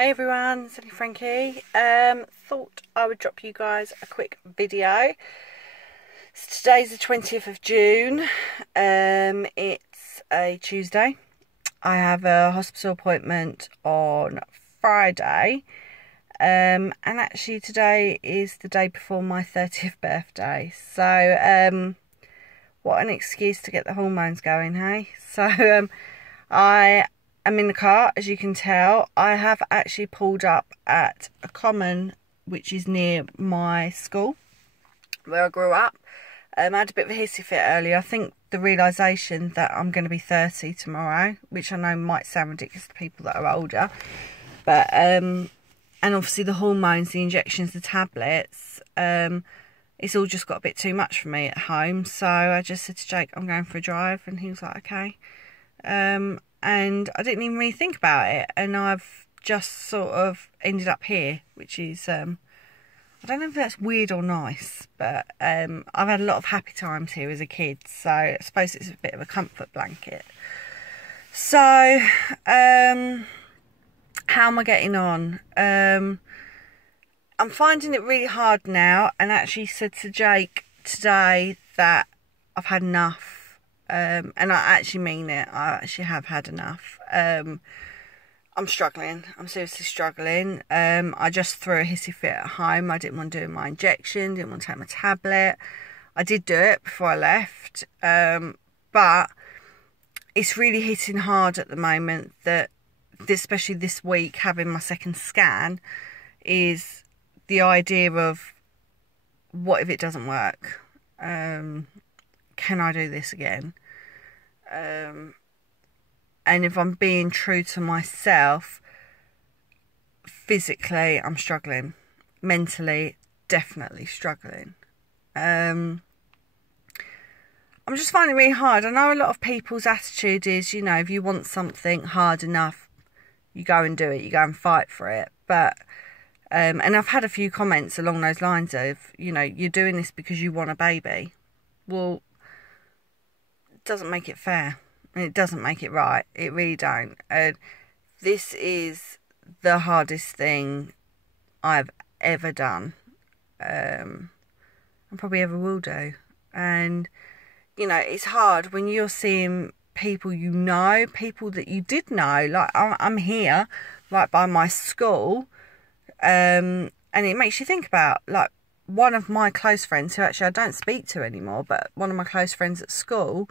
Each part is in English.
Hey everyone, it's only Frankie. Thought I would drop you guys a quick video. So today's the 20th of June. It's a Tuesday. I have a hospital appointment on Friday. And actually today is the day before my 30th birthday. So, what an excuse to get the hormones going, hey? So, I'm in the car, as you can tell. I have actually pulled up at a common which is near my school where I grew up. I had a bit of a hissy fit earlier. I think the realisation that I'm going to be 30 tomorrow, which I know might sound ridiculous to people that are older, but and obviously the hormones, the injections, the tablets, it's all just got a bit too much for me at home. So I just said to Jake, I'm going for a drive, and he was like, okay. And I didn't even really think about it, and I've just sort of ended up here, which is, I don't know if that's weird or nice, but I've had a lot of happy times here as a kid, so I suppose it's a bit of a comfort blanket. So, how am I getting on? I'm finding it really hard now, and actually said to Jake today that I've had enough. And I actually mean it. I actually have had enough. I'm struggling. I'm seriously struggling. I just threw a hissy fit at home. I didn't want to do my injection. Didn't want to take my tablet. I did do it before I left. But it's really hitting hard at the moment that, especially this week, having my second scan, is the idea of, what if it doesn't work? Can I do this again? And if I'm being true to myself, physically I'm struggling. Mentally, definitely struggling. I'm just finding it really hard. I know a lot of people's attitude is, you know, if you want something hard enough, you go and do it, you go and fight for it. But and I've had a few comments along those lines of, you know, you're doing this because you want a baby. Well, it doesn't make it fair. It doesn't make it right. It really don't. This is the hardest thing I've ever done. And probably ever will do. And, you know, it's hard when you're seeing people you know, people that you did know. Like, I'm here, right by my school. And it makes you think about, like, one of my close friends, who actually I don't speak to anymore, but one of my close friends at school,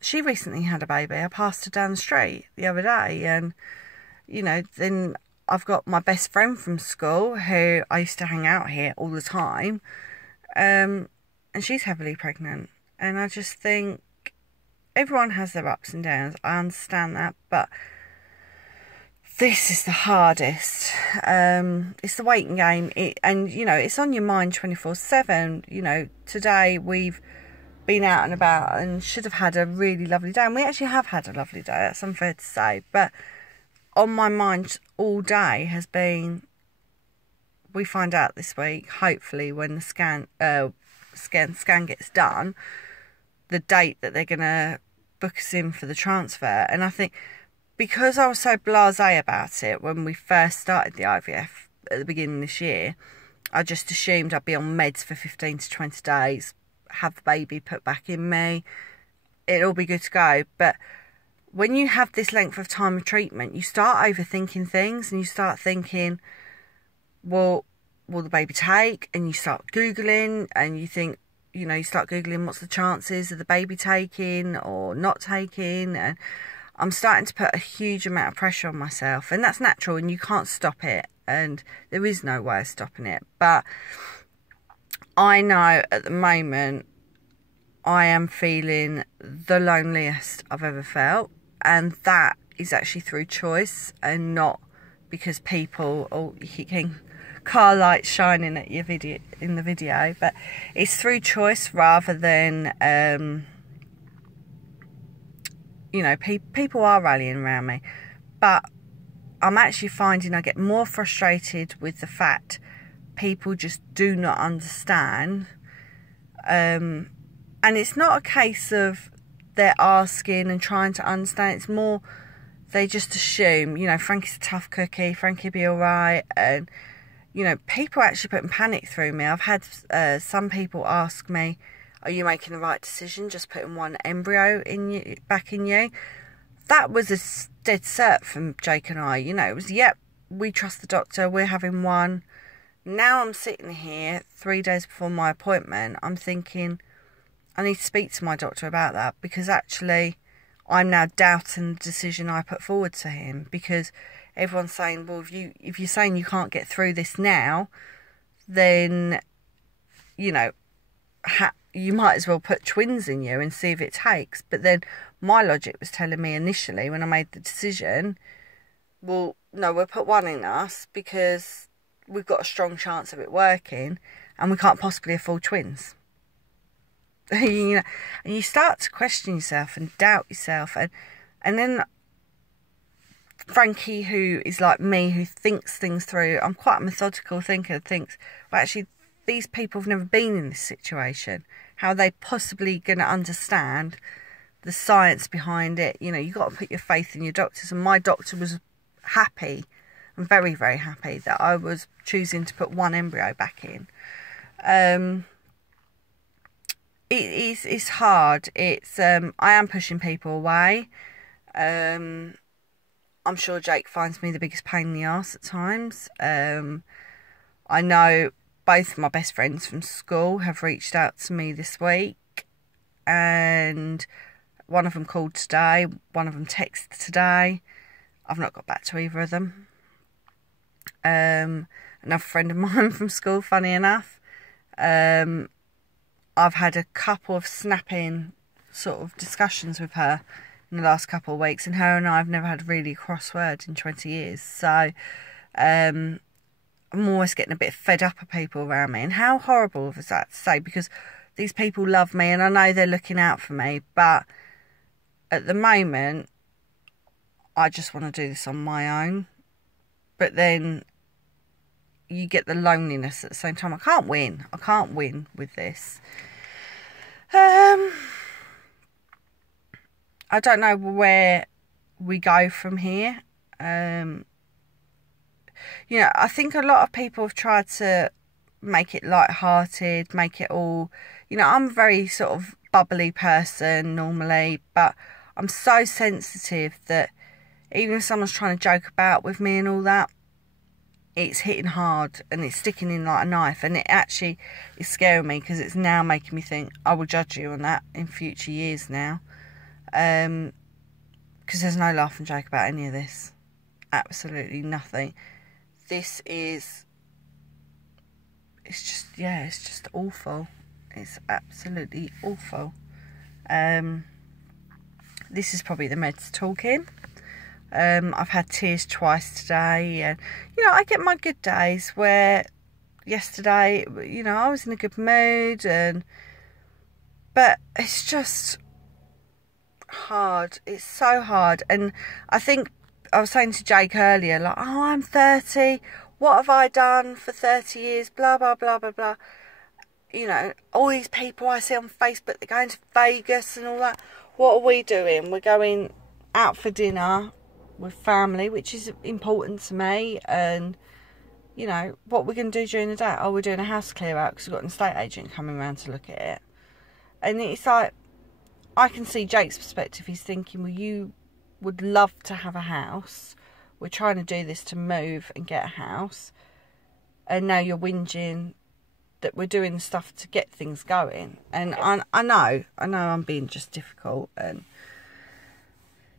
she recently had a baby. I passed her down the street the other day, and, you know, then I've got my best friend from school who I used to hang out here all the time, and she's heavily pregnant. And I just think everyone has their ups and downs. I understand that, but this is the hardest. It's the waiting game. And, you know, it's on your mind 24/7. You know, today we've been out and about and should have had a really lovely day. And we actually have had a lovely day, that's unfair to say. But on my mind all day has been, we find out this week, hopefully, when the scan gets done, the date that they're going to book us in for the transfer. And I think, because I was so blasé about it when we first started the IVF at the beginning of this year, I just assumed I'd be on meds for 15 to 20 days, have the baby put back in me, it'll all be good to go. But when you have this length of time of treatment, you start overthinking things, and you start thinking, well, will the baby take? And you start Googling, and you think, you know, you start Googling what's the chances of the baby taking or not taking. And I'm starting to put a huge amount of pressure on myself, and that's natural, and you can't stop it, and there is no way of stopping it. But I know at the moment I am feeling the loneliest I've ever felt, and that is actually through choice and not because people, oh, you keep getting car lights shining at your video in the video, but it's through choice rather than you know, people are rallying around me. But I'm actually finding I get more frustrated with the fact people just do not understand. And it's not a case of they're asking and trying to understand. It's more they just assume, you know, Frankie's a tough cookie, Frankie'll be all right. And, you know, people actually putting panic through me. I've had some people ask me, are you making the right decision just putting one embryo in you, back in you? That was a dead cert from Jake and I. You know, it was, yep, we trust the doctor, we're having one. Now I'm sitting here 3 days before my appointment. I'm thinking, I need to speak to my doctor about that, because actually I'm now doubting the decision I put forward to him, because everyone's saying, well, if you're saying you can't get through this now, then, you know, you might as well put twins in you and see if it takes. But then my logic was telling me initially when I made the decision, well, no, we'll put one in us because we've got a strong chance of it working and we can't possibly afford twins. You know, and you start to question yourself and doubt yourself, and then Frankie, who is like me, who thinks things through, I'm quite a methodical thinker, thinks, well, actually, these people have never been in this situation. How are they possibly going to understand the science behind it? You know, you've got to put your faith in your doctors, and my doctor was happy, and very, very happy that I was choosing to put one embryo back in. It's hard. It's I am pushing people away. I'm sure Jake finds me the biggest pain in the arse at times. I know both of my best friends from school have reached out to me this week, and one of them called today, one of them texted today. I've not got back to either of them. Another friend of mine from school, funny enough, I've had a couple of snapping sort of discussions with her in the last couple of weeks, and her and I have never had really a cross word in 20 years. So I'm always getting a bit fed up of people around me. And how horrible is that to say? Because these people love me and I know they're looking out for me. But at the moment, I just want to do this on my own. But then you get the loneliness at the same time. I can't win. I can't win with this. I don't know where we go from here. You know, I think a lot of people have tried to make it light-hearted, make it all... You know, I'm a very sort of bubbly person normally, but I'm so sensitive that even if someone's trying to joke about with me and all that, it's hitting hard and it's sticking in like a knife, and it actually is scaring me, because it's now making me think I will judge you on that in future years now. Because there's no laugh and joke about any of this. Absolutely nothing. This is... It's just awful. It's absolutely awful. This is probably the meds talking. I've had tears twice today, and you know, I get my good days where yesterday, you know, I was in a good mood, but it's just hard. It's so hard. And I think I was saying to Jake earlier, like, oh, I'm 30, what have I done for 30 years, blah blah blah blah blah. You know, all these people I see on Facebook, they're going to Vegas and all that. What are we doing? We're going out for dinner with family, which is important to me. And, you know, what we're going to do during the day? Oh, we're doing a house clear out because we've got an estate agent coming around to look at it. And it's like, I can see Jake's perspective. He's thinking, well, you would love to have a house. We're trying to do this to move and get a house. And now you're whinging that we're doing stuff to get things going. And I know I'm being just difficult and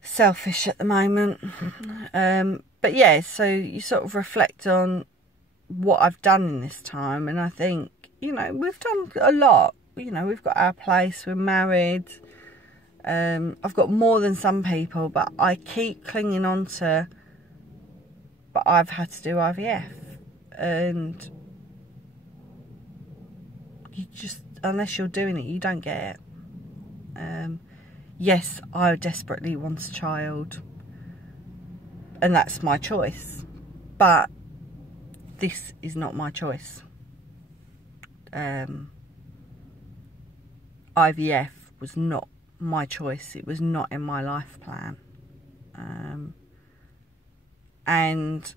selfish at the moment. But yeah, so you sort of reflect on what I've done in this time, and I think, you know, we've done a lot. You know, we've got our place, we're married. I've got more than some people, but I keep clinging on to, but I've had to do IVF. And you just, unless you're doing it, you don't get it. Yes, I desperately want a child, and that's my choice, but this is not my choice. IVF was not my choice. It was not in my life plan. And,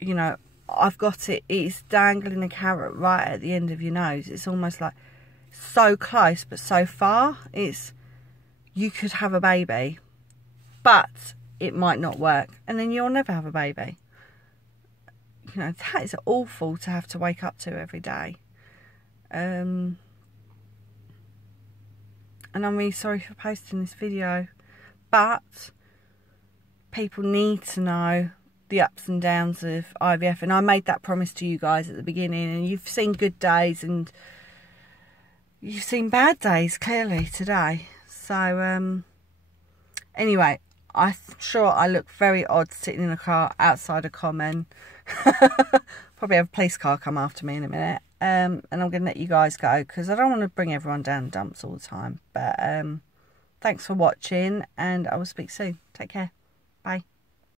you know, I've got it, it's dangling a carrot right at the end of your nose. It's almost like so close but so far. It's, you could have a baby, but it might not work, and then you'll never have a baby. You know, that is awful to have to wake up to every day. And I'm really sorry for posting this video, but people need to know the ups and downs of IVF, and I made that promise to you guys at the beginning, and you've seen good days and you've seen bad days clearly today. So anyway, I'm sure I look very odd sitting in a car outside a common. Probably have a police car come after me in a minute. And I'm going to let you guys go because I don't want to bring everyone down dumps all the time. But thanks for watching, and I will speak soon. Take care. Bye.